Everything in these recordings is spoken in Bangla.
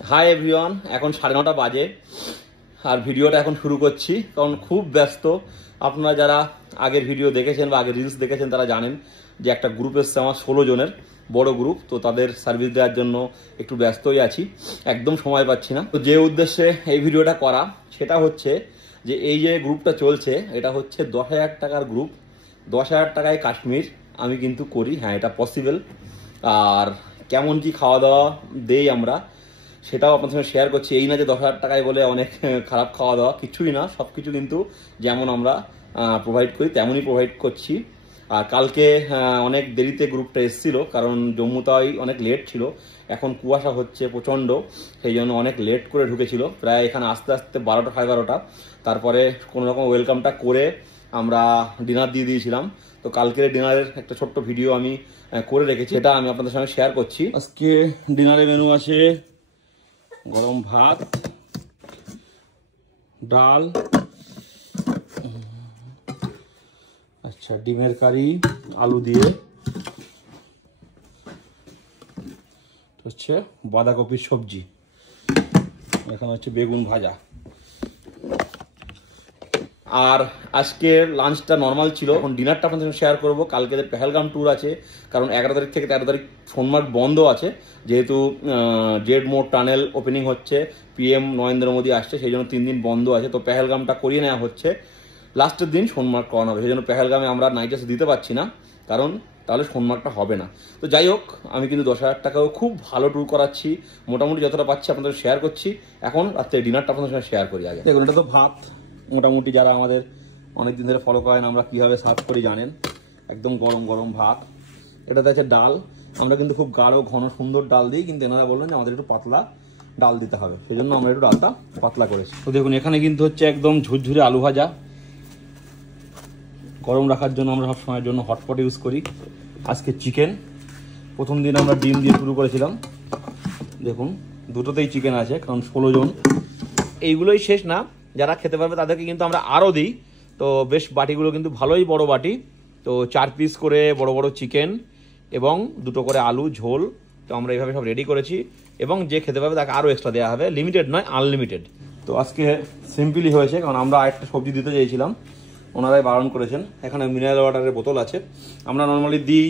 হাই এভরিওয়ান, এখন 9:30 বাজে আর ভিডিওটা এখন শুরু করছি কারণ খুব ব্যস্ত। আপনারা যারা আগের ভিডিও দেখেছেন বা আগের রিলস দেখেছেন তারা জানেন যে একটা গ্রুপ এসছে আমার 16 জনের বড় গ্রুপ। তো তাদের সার্ভিস দেওয়ার জন্য একটু ব্যস্তই আছি, একদম সময় পাচ্ছি না। তো যে উদ্দেশ্যে এই ভিডিওটা করা সেটা হচ্ছে যে এই যে গ্রুপটা চলছে এটা হচ্ছে 10,000 টাকার গ্রুপ। 10,000 টাকায় কাশ্মীর আমি কিন্তু করি, হ্যাঁ এটা পসিবল। আর কেমন কি খাওয়া দাওয়া দেই আমরা সেটাও আপনার সঙ্গে শেয়ার করছি। এই না যে 10,000 টাকায় বলে অনেক খারাপ খাওয়া দাওয়া, কিছুই না, সব কিছু কিন্তু যেমন আমরা প্রোভাইড করি তেমনই প্রোভাইড করছি। আর কালকে অনেক দেরিতে গ্রুপটা এসেছিল কারণ জম্মুতাই অনেক লেট ছিল, এখন কুয়াশা হচ্ছে প্রচণ্ড, সেই জন্য অনেক লেট করে ঢুকেছিল, প্রায় এখানে আস্তে আস্তে 12টা 12:30। তারপরে কোনো রকম ওয়েলকামটা করে আমরা ডিনার দিয়ে দিয়েছিলাম। তো কালকের ডিনারের একটা ছোট্ট ভিডিও আমি করে রেখেছি, এটা আমি আপনাদের সঙ্গে শেয়ার করছি। আজকে ডিনারের মেনু আছে গরম ভাত, ডাল, আচ্ছা ডিমের কারি আলু দিয়ে, হচ্ছে বাঁধাকপির সবজি, এখানে হচ্ছে বেগুন ভাজা। আর আজকের লাঞ্চটা নর্মাল ছিল। এখন ডিনারটা আপনাদের সঙ্গে শেয়ার করবো। কালকে পেহেলগাম ট্যুর আছে, কারণ 11 তারিখ থেকে 13 তারিখ সোমবার বন্ধ আছে, যেহেতু জেড মোড় টানেল ওপেনিং হচ্ছে, PM নরেন্দ্র মোদী আসছে, সেই জন্য 3 দিন বন্ধ আছে। তো পেহেলগামটা করিয়ে নেওয়া হচ্ছে, লাস্টের দিন সোনমার্গ করানো হবে, সেই জন্য পেহেলগামে আমরা নাইট এসে দিতে পারছি না, কারণ তাহলে সোনমার্গটা হবে না। তো যাই হোক, আমি কিন্তু 10,000 টাকাও খুব ভালো ট্যুর করাচ্ছি, মোটামুটি যতটা পাচ্ছি আপনাদের শেয়ার করছি। এখন রাত্রে ডিনারটা আপনাদের সঙ্গে শেয়ার করি। আগে দেখুন, এটা তো ভাত, মোটামুটি যারা আমাদের অনেকদিন ধরে ফলো করেন আমরা কীভাবে সার্ভ করি জানেন, একদম গরম গরম ভাত। এটাতে আছে ডাল, আমরা কিন্তু খুব গাঢ় ঘন সুন্দর ডাল দিই, কিন্তু এনারা বললেন যে আমাদের একটু পাতলা ডাল দিতে হবে, সেই জন্য আমরা একটু ডালটা পাতলা করেছি। তো দেখুন, এখানে কিন্তু হচ্ছে একদম ঝুরঝুরে আলু ভাজা, গরম রাখার জন্য আমরা সব সময়ের জন্য হটপট ইউজ করি। আজকে চিকেন, প্রথম দিন আমরা ডিম দিয়ে শুরু করেছিলাম, দেখুন দুটোতেই চিকেন আছে, কারণ 16 জন। এইগুলোই শেষ না, যারা খেতে পারবে তাদেরকে কিন্তু আমরা আরও দিই। তো বেশ বাটিগুলো কিন্তু ভালোই বড় বাটি, তো 4 পিস করে বড় বড় চিকেন এবং 2টো করে আলু ঝোল। তো আমরা এইভাবে সব রেডি করেছি, এবং যে খেতে পারবে তাকে আরও এক্সট্রা দেওয়া হবে, লিমিটেড নয়, আনলিমিটেড। তো আজকে সিম্পলি হয়েছে, কারণ আমরা আরেকটা সবজি দিতে চাইছিলাম, ওনারাই বারণ করেছেন। এখানে মিনারেল ওয়াটারের বোতল আছে। আমরা নর্মালি দিই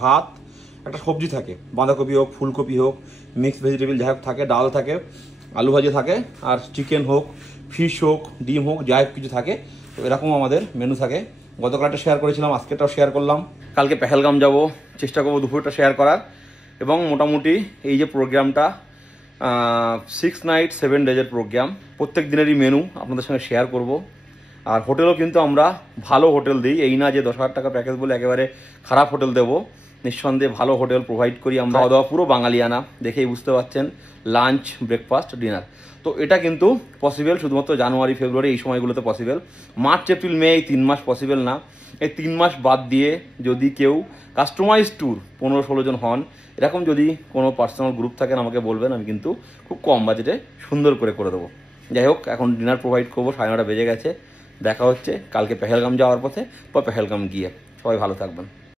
ভাত, একটা সবজি থাকে, বাঁধাকপি হোক, ফুলকপি হোক, মিক্সড ভেজিটেবল যাই হোক থাকে, ডাল থাকে, আলু ভাজি থাকে, আর চিকেন হোক, ফিশ হোক, ডিম হোক, যাই হোক কিছু থাকে। তো এরকম আমাদের মেনু থাকে। গতকালটা শেয়ার করেছিলাম, আজকেটাও শেয়ার করলাম। কালকে পেহেলগাম যাব, চেষ্টা করবো দুপুরটা শেয়ার করার। এবং মোটামুটি এই যে প্রোগ্রামটা 6 নাইট 7 ডেজের প্রোগ্রাম, প্রত্যেক দিনেরই মেনু আপনাদের সঙ্গে শেয়ার করব। আর হোটেলও কিন্তু আমরা ভালো হোটেল দিই, এই না যে 10,000 টাকা প্যাকেজ বলে একেবারে খারাপ হোটেল দেবো, নিঃসন্দেহে ভালো হোটেল প্রোভাইড করি আমরা। খাওয়া দাওয়া পুরো বাঙালিয়ানা, দেখেই বুঝতে পারছেন, লাঞ্চ ব্রেকফাস্ট ডিনার। তো এটা কিন্তু পসিবল শুধুমাত্র জানুয়ারি ফেব্রুয়ারি এই সময়গুলোতে পসিবল, মার্চ এপ্রিল মে এই 3 মাস পসিবল না। এই 3 মাস বাদ দিয়ে যদি কেউ কাস্টমাইজ ট্যুর 15-16 জন হন, এরকম যদি কোনো পার্সোনাল গ্রুপ থাকেন আমাকে বলবেন, আমি কিন্তু খুব কম বাজেটে সুন্দর করে দেবো। যাই হোক, এখন ডিনার প্রোভাইড করবো, 9:30 বেজে গেছে। দেখা হচ্ছে কালকে পেহেলগাম যাওয়ার পথে বা পেহেলগাম গিয়ে। সবাই ভালো থাকবেন।